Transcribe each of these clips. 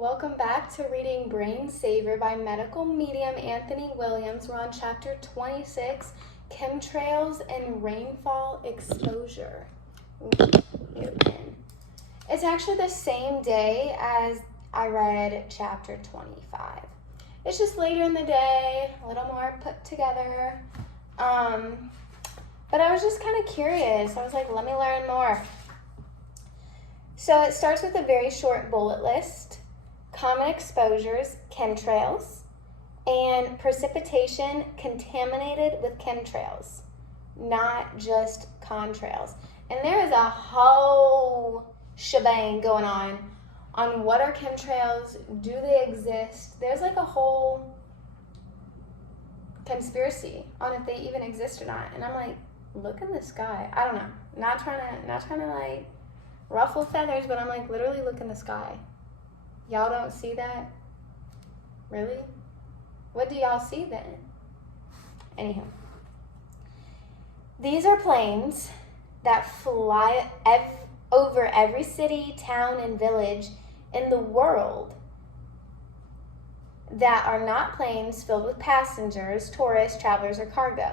Welcome back to reading Brain Saver by medical medium Anthony Williams. We're on chapter 26, Chemtrails and Rainfall Exposure. Need a pen. It's actually the same day as I read chapter 25. It's just later in the day, a little more put together. But I was just kind of curious. I was like, let me learn more. So it starts with a very short bullet list. Common exposures, chemtrails, and precipitation contaminated with chemtrails, not just contrails. And there is a whole shebang going on what are chemtrails, do they exist? There's like a whole conspiracy on if they even exist or not. And I'm like, look in the sky. I don't know, not trying to like ruffle feathers, but I'm like, literally look in the sky. Y'all don't see that? Really? What do y'all see then? Anyhow. These are planes that fly over every city, town, and village in the world that are not planes filled with passengers, tourists, travelers, or cargo.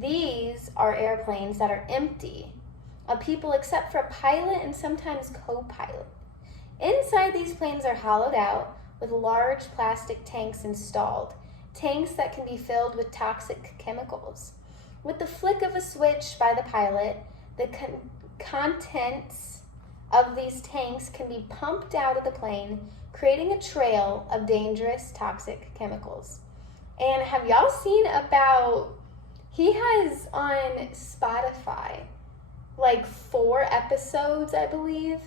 These are airplanes that are empty of people except for a pilot and sometimes co-pilot. Inside these planes are hollowed out with large plastic tanks installed, tanks that can be filled with toxic chemicals. With the flick of a switch by the pilot, the contents of these tanks can be pumped out of the plane, creating a trail of dangerous toxic chemicals. And have y'all seen about, he has on Spotify like 4 episodes, I believe,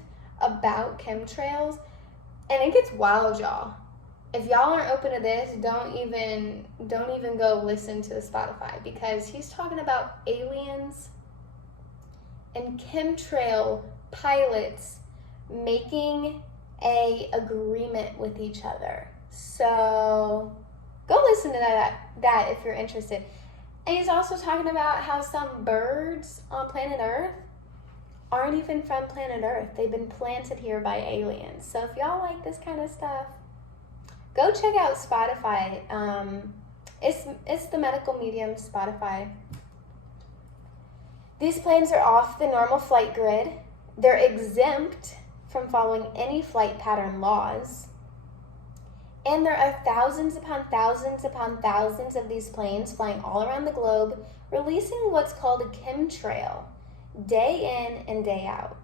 about chemtrails, and it gets wild, y'all. If y'all aren't open to this, don't even go listen to the Spotify, because he's talking about aliens and chemtrail pilots making a agreement with each other. So go listen to that if you're interested. And he's also talking about how some birds on planet Earth aren't even from planet Earth. They've been planted here by aliens. So if y'all like this kind of stuff, go check out Spotify. It's the medical medium Spotify. These planes are off the normal flight grid. They're exempt from following any flight pattern laws. And there are thousands upon thousands upon thousands of these planes flying all around the globe, releasing what's called a chemtrail, day in and day out.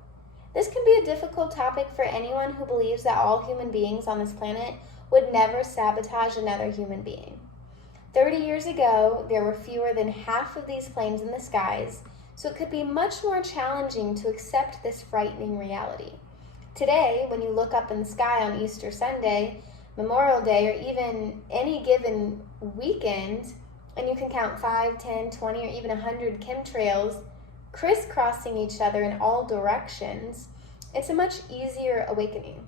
This can be a difficult topic for anyone who believes that all human beings on this planet would never sabotage another human being. 30 years ago, there were fewer than half of these planes in the skies, so it could be much more challenging to accept this frightening reality. Today, when you look up in the sky on Easter Sunday, Memorial Day, or even any given weekend, and you can count 5, 10, 20, or even 100 chemtrails crisscrossing each other in all directions, it's a much easier awakening.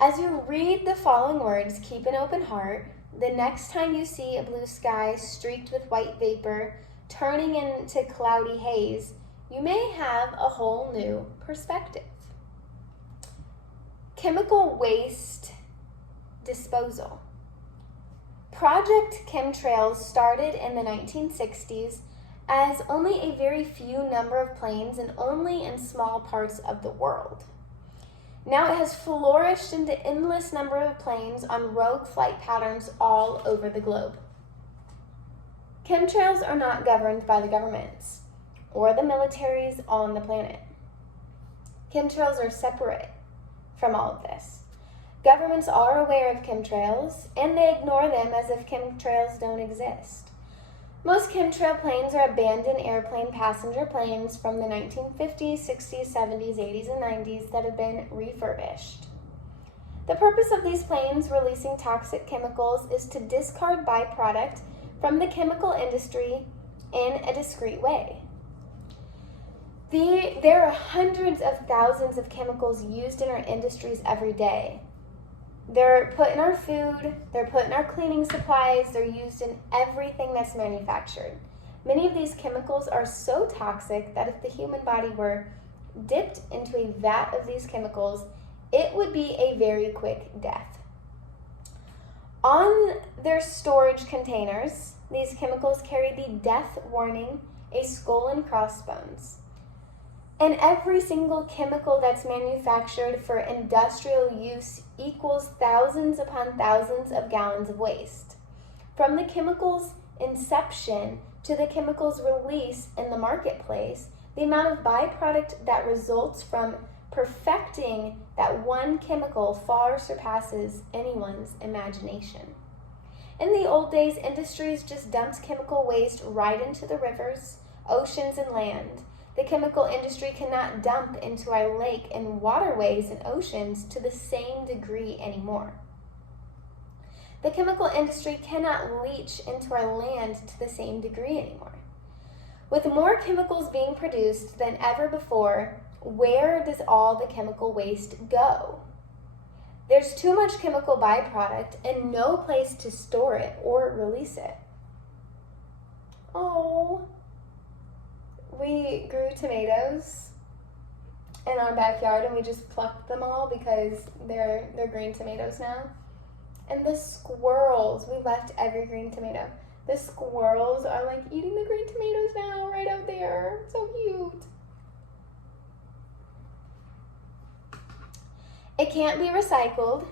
As you read the following words, keep an open heart. The next time you see a blue sky streaked with white vapor turning into cloudy haze, you may have a whole new perspective. Chemical waste disposal. Project Chemtrails started in the 1960s as only a very few number of planes and only in small parts of the world. Now it has flourished into endless number of planes on rogue flight patterns all over the globe. Chemtrails are not governed by the governments or the militaries on the planet. Chemtrails are separate from all of this. Governments are aware of chemtrails, and they ignore them as if chemtrails don't exist. Most chemtrail planes are abandoned airplane passenger planes from the 1950s, 60s, 70s, 80s, and 90s that have been refurbished. The purpose of these planes releasing toxic chemicals is to discard byproduct from the chemical industry in a discreet way. There are hundreds of thousands of chemicals used in our industries every day. They're put in our food, they're put in our cleaning supplies, they're used in everything that's manufactured. Many of these chemicals are so toxic that if the human body were dipped into a vat of these chemicals, it would be a very quick death. On their storage containers, these chemicals carry the death warning, a skull and crossbones. And every single chemical that's manufactured for industrial use equals thousands upon thousands of gallons of waste. From the chemical's inception to the chemical's release in the marketplace, the amount of byproduct that results from perfecting that one chemical far surpasses anyone's imagination. In the old days, industries just dumped chemical waste right into the rivers, oceans, and land. The chemical industry cannot dump into our lake and waterways and oceans to the same degree anymore. The chemical industry cannot leach into our land to the same degree anymore. With more chemicals being produced than ever before, where does all the chemical waste go? There's too much chemical byproduct and no place to store it or release it. Oh, we grew tomatoes in our backyard and we just plucked them all because they're green tomatoes now. And the squirrels, we left every green tomato. The squirrels are like eating the green tomatoes now right out there. So cute. It can't be recycled.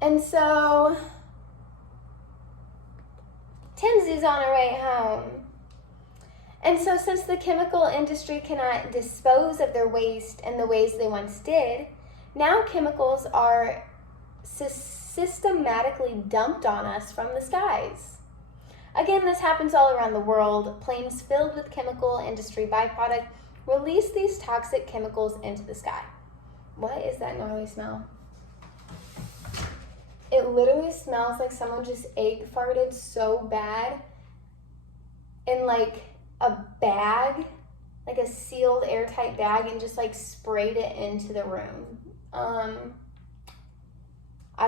And so Tenzy's on her way home. And so since the chemical industry cannot dispose of their waste in the ways they once did, now chemicals are systematically dumped on us from the skies. Again, this happens all around the world. Planes filled with chemical industry byproduct release these toxic chemicals into the sky. What is that gnarly smell? It literally smells like someone just egg farted so bad in like a bag, like a sealed airtight bag, and just like sprayed it into the room. I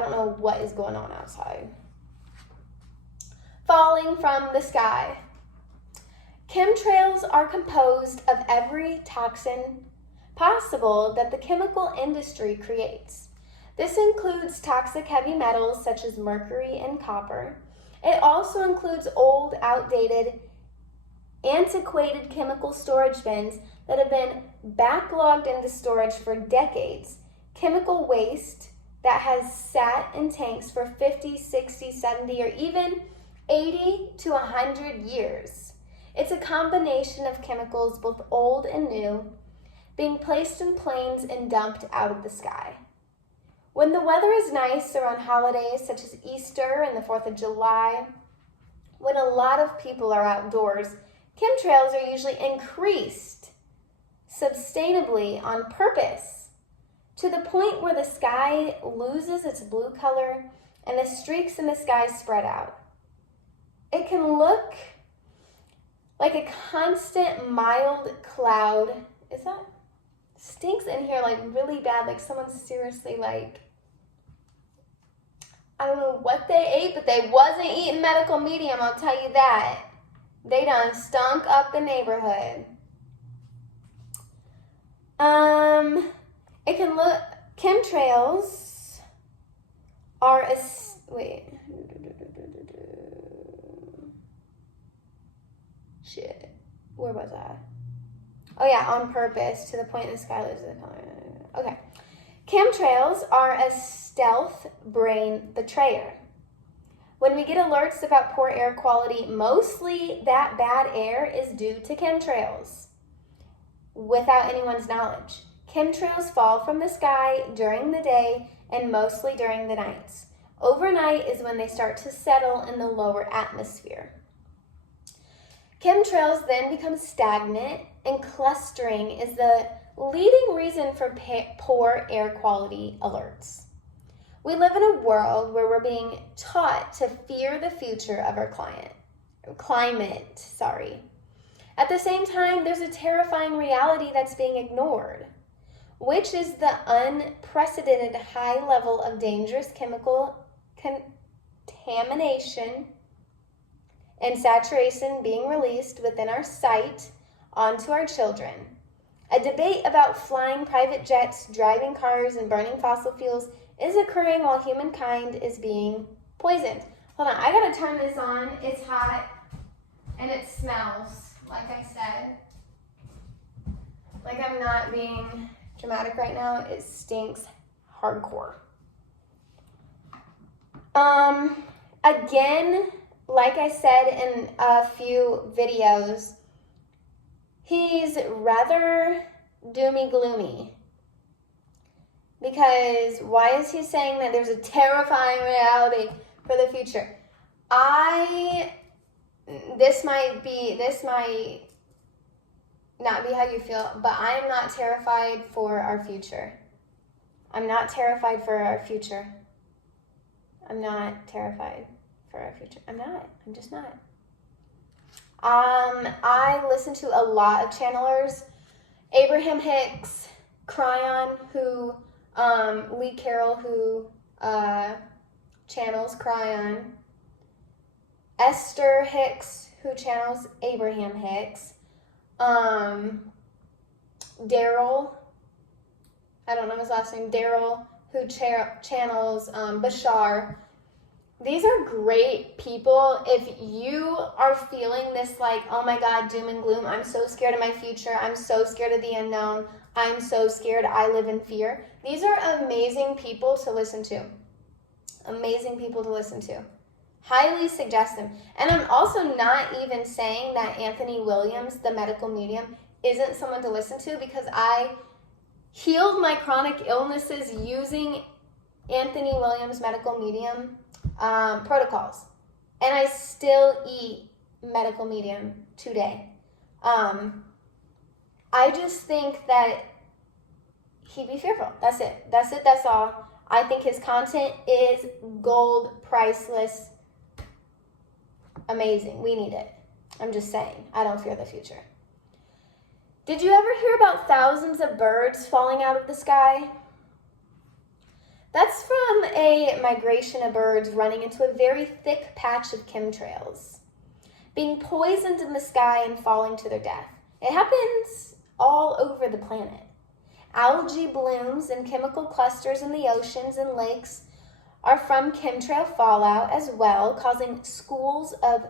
don't know what is going on outside. Falling from the sky. Chemtrails are composed of every toxin possible that the chemical industry creates. This includes toxic heavy metals such as mercury and copper. It also includes old, outdated, antiquated chemical storage bins that have been backlogged into storage for decades. Chemical waste that has sat in tanks for 50, 60, 70, or even 80 to 100 years. It's a combination of chemicals, both old and new, being placed in planes and dumped out of the sky. When the weather is nice around holidays such as Easter and the 4th of July, when a lot of people are outdoors, chemtrails are usually increased sustainably on purpose to the point where the sky loses its blue color and the streaks in the sky spread out. It can look like a constant mild cloud. Is that? Stinks in here like really bad, like someone's seriously like, I don't know what they ate, but they wasn't eating medical medium, I'll tell you that. They done stunk up the neighborhood. It can look, chemtrails are a, where was I? Oh yeah, on purpose, to the point the sky loses the color. Okay. Chemtrails are a stealth brain betrayer. When we get alerts about poor air quality, mostly that bad air is due to chemtrails. Without anyone's knowledge. Chemtrails fall from the sky during the day and mostly during the nights. Overnight is when they start to settle in the lower atmosphere. Chemtrails then become stagnant, and clustering is the leading reason for poor air quality alerts. We live in a world where we're being taught to fear the future of our climate. At the same time, there's a terrifying reality that's being ignored, which is the unprecedented high level of dangerous chemical contamination and saturation being released within our sight onto our children. A debate about flying private jets, driving cars, and burning fossil fuels is occurring while humankind is being poisoned. Hold on, I gotta turn this on. It's hot and it smells, like I said. Like I'm not being dramatic right now. It stinks hardcore. Again, like I said in a few videos, he's rather doomy gloomy. Because why is he saying that there's a terrifying reality for the future? This might not be how you feel, but I am not terrified for our future. I'm not terrified for our future. I'm not terrified for our future. I'm not. I'm just not. I listen to a lot of channelers. Abraham Hicks, Cryon, who, Lee Carroll, who channels Cryon. Esther Hicks, who channels Abraham Hicks. Daryl, I don't know his last name, Daryl, who channels Bashar. These are great people. If you are feeling this like, oh my God, doom and gloom, I'm so scared of my future, I'm so scared of the unknown, I'm so scared, I live in fear. These are amazing people to listen to. Amazing people to listen to. Highly suggest them. And I'm also not even saying that Anthony Williams, the medical medium, isn't someone to listen to, because I healed my chronic illnesses using Anthony Williams' medical medium protocols. And I still eat medical medium today. I just think that he'd be fearful. That's it. That's it. That's all. I think his content is gold, priceless, amazing. We need it. I'm just saying. I don't fear the future. Did you ever hear about thousands of birds falling out of the sky? That's from a migration of birds running into a very thick patch of chemtrails, being poisoned in the sky and falling to their death. It happens all over the planet. Algae blooms and chemical clusters in the oceans and lakes are from chemtrail fallout as well, causing schools of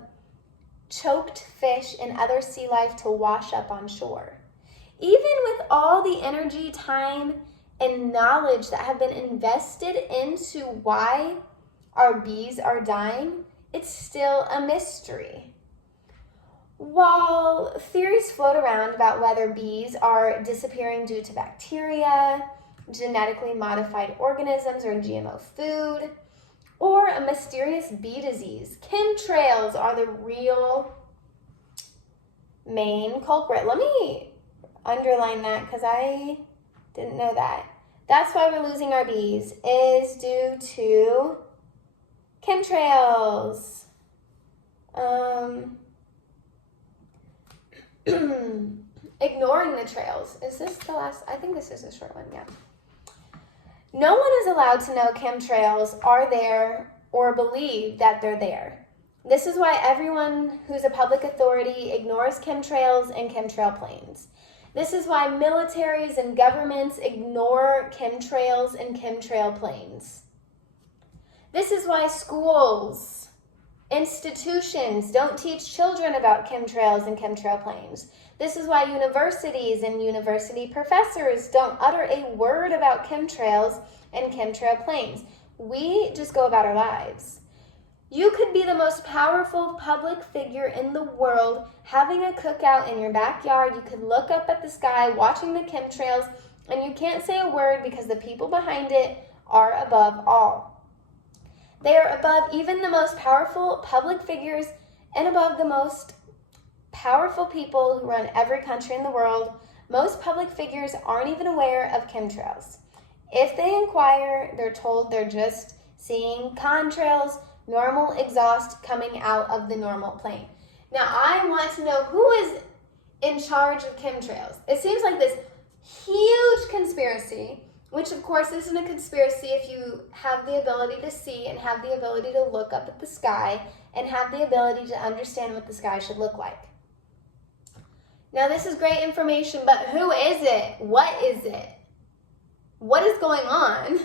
choked fish and other sea life to wash up on shore. Even with all the energy, time, and knowledge that have been invested into why our bees are dying, it's still a mystery. While theories float around about whether bees are disappearing due to bacteria, genetically modified organisms, or GMO food, or a mysterious bee disease, chemtrails are the real main culprit. Let me underline that because I didn't know that. That's why we're losing our bees, is due to chemtrails. Ignoring the trails. Is this the last? I think this is a short one, yeah. No one is allowed to know chemtrails are there or believe that they're there. This is why everyone who's a public authority ignores chemtrails and chemtrail planes. This is why militaries and governments ignore chemtrails and chemtrail planes. This is why schools, institutions don't teach children about chemtrails and chemtrail planes. This is why universities and university professors don't utter a word about chemtrails and chemtrail planes. We just go about our lives. You could be the most powerful public figure in the world, having a cookout in your backyard. You could look up at the sky, watching the chemtrails, and you can't say a word because the people behind it are above all. They are above even the most powerful public figures and above the most powerful people who run every country in the world. Most public figures aren't even aware of chemtrails. If they inquire, they're told they're just seeing contrails, normal exhaust coming out of the normal plane. Now, I want to know who is in charge of chemtrails. It seems like this huge conspiracy, which of course isn't a conspiracy if you have the ability to see and have the ability to look up at the sky and have the ability to understand what the sky should look like. Now, this is great information, but who is it? What is it? What is going on?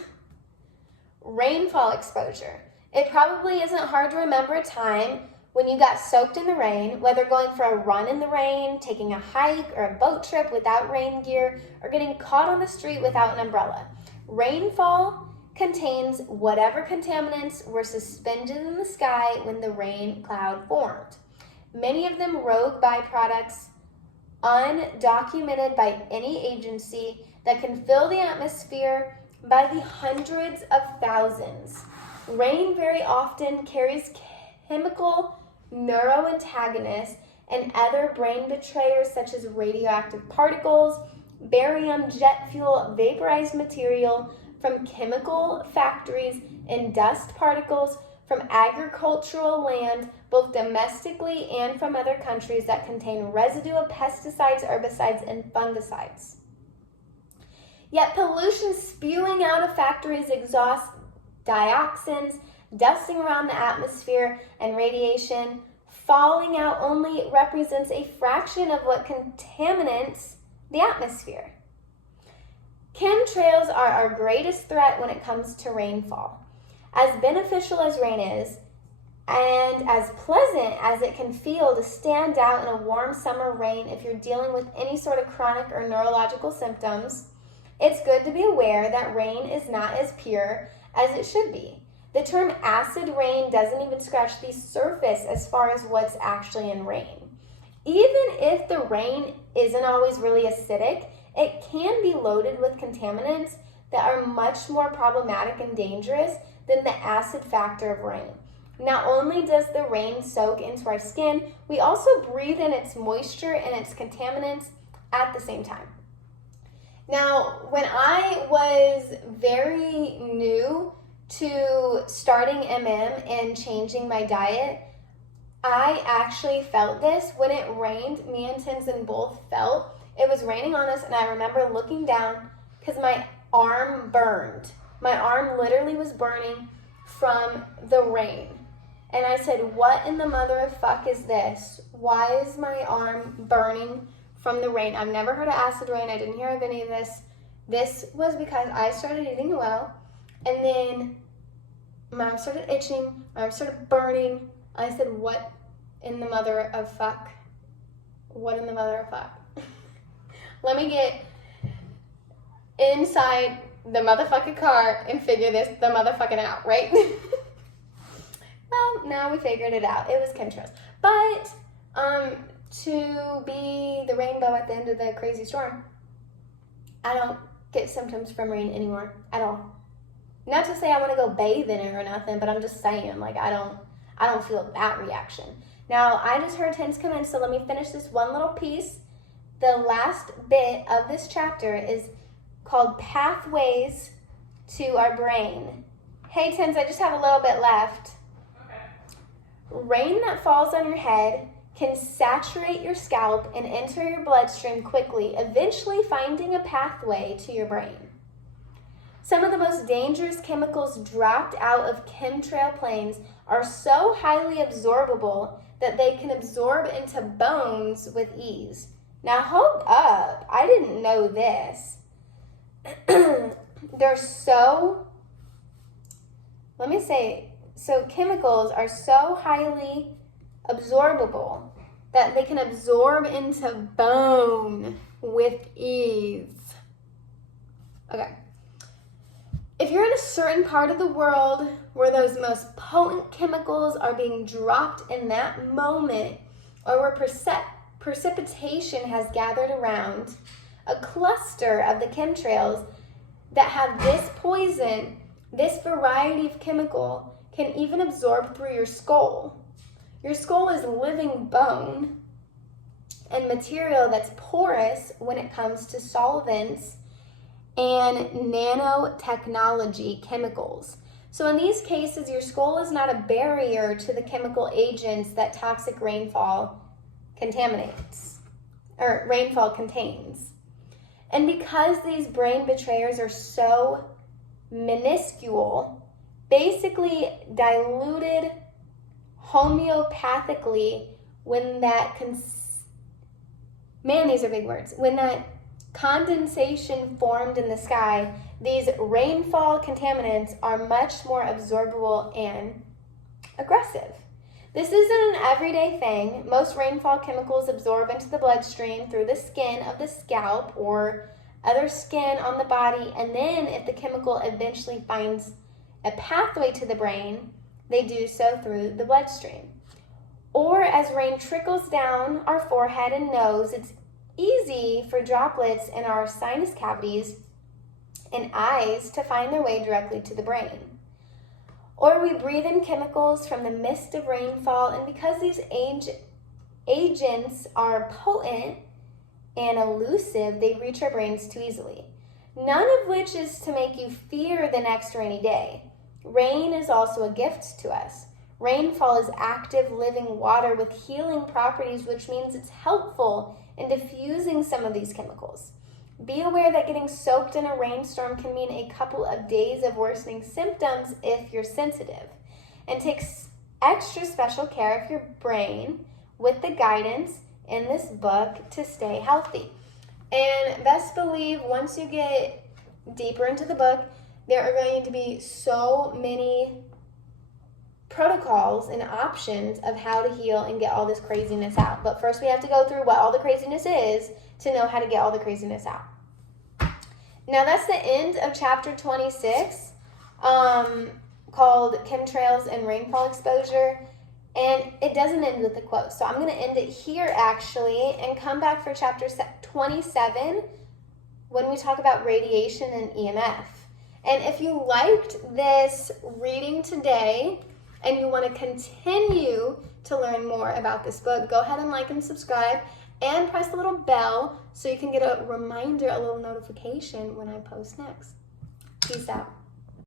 Rainfall exposure. It probably isn't hard to remember a time when you got soaked in the rain, whether going for a run in the rain, taking a hike or a boat trip without rain gear, or getting caught on the street without an umbrella. Rainfall contains whatever contaminants were suspended in the sky when the rain cloud formed. Many of them rogue byproducts, undocumented by any agency, that can fill the atmosphere by the hundreds of thousands. Rain very often carries chemical neuroantagonists and other brain betrayers such as radioactive particles, barium, jet fuel, vaporized material from chemical factories, and dust particles from agricultural land, both domestically and from other countries, that contain residue of pesticides, herbicides, and fungicides. Yet pollution spewing out of factories exhausts dioxins, dusting around the atmosphere, and radiation falling out only represents a fraction of what contaminates the atmosphere. Chemtrails are our greatest threat when it comes to rainfall. As beneficial as rain is, and as pleasant as it can feel to stand out in a warm summer rain if you're dealing with any sort of chronic or neurological symptoms, it's good to be aware that rain is not as pure as it should be. The term acid rain doesn't even scratch the surface as far as what's actually in rain. Even if the rain isn't always really acidic, it can be loaded with contaminants that are much more problematic and dangerous than the acid factor of rain. Not only does the rain soak into our skin, we also breathe in its moisture and its contaminants at the same time. Now, when I was very new to starting and changing my diet, I actually felt this. When it rained, me and Tenzyn both felt it was raining on us, and I remember looking down because my arm burned. My arm literally was burning from the rain. And I said, what in the mother of fuck is this? Why is my arm burning from the rain? I've never heard of acid rain. I didn't hear of any of this. This was because I started eating well, and then my arm started itching, my arm started burning. I said, what in the mother of fuck? What in the mother of fuck? Let me get inside the motherfucking car and figure the motherfucking out, right? Well, now we figured it out. It was chemtrails. But to be the rainbow at the end of the crazy storm, I don't get symptoms from rain anymore at all. Not to say I want to go bathe in it or nothing, but I'm just saying, like, I don't feel that reaction. Now, I just heard Tens come in, so let me finish this one little piece. The last bit of this chapter is called Pathways to Our Brain. Hey, Tens, I just have a little bit left. Okay. Rain that falls on your head can saturate your scalp and enter your bloodstream quickly, eventually finding a pathway to your brain. Some of the most dangerous chemicals dropped out of chemtrail planes are so highly absorbable that they can absorb into bones with ease. Now, hold up. I didn't know this. So chemicals are so highly absorbable that they can absorb into bone with ease. Okay. If you're in a certain part of the world where those most potent chemicals are being dropped in that moment, or where precipitation has gathered around, a cluster of the chemtrails that have this poison, this variety of chemical, can even absorb through your skull. Your skull is living bone and material that's porous when it comes to solvents and nanotechnology chemicals. So in these cases, your skull is not a barrier to the chemical agents that toxic rainfall contaminates, or rainfall contains. And because these brain betrayers are so minuscule, basically diluted homeopathically when that man, these are big words. When that condensation formed in the sky, these rainfall contaminants are much more absorbable and aggressive. This isn't an everyday thing. Most rainfall chemicals absorb into the bloodstream through the skin of the scalp or other skin on the body, and then if the chemical eventually finds a pathway to the brain, they do so through the bloodstream. Or as rain trickles down our forehead and nose, it's easy for droplets in our sinus cavities and eyes to find their way directly to the brain. Or we breathe in chemicals from the mist of rainfall, and because these agents are potent and elusive, they reach our brains too easily. None of which is to make you fear the next rainy day. Rain is also a gift to us. Rainfall is active, living water with healing properties, which means it's helpful in diffusing some of these chemicals. Be aware that getting soaked in a rainstorm can mean a couple of days of worsening symptoms if you're sensitive. And take extra special care of your brain with the guidance in this book to stay healthy. And best believe once you get deeper into the book, there are going to be so many protocols and options of how to heal and get all this craziness out. But first we have to go through what all the craziness is to know how to get all the craziness out. Now that's the end of chapter 26, called Chemtrails and Rainfall Exposure. And it doesn't end with a quote. So I'm going to end it here actually and come back for chapter 27 when we talk about radiation and EMF. And if you liked this reading today and you want to continue to learn more about this book, go ahead and like and subscribe and press the little bell so you can get a reminder, a little notification when I post next. Peace out.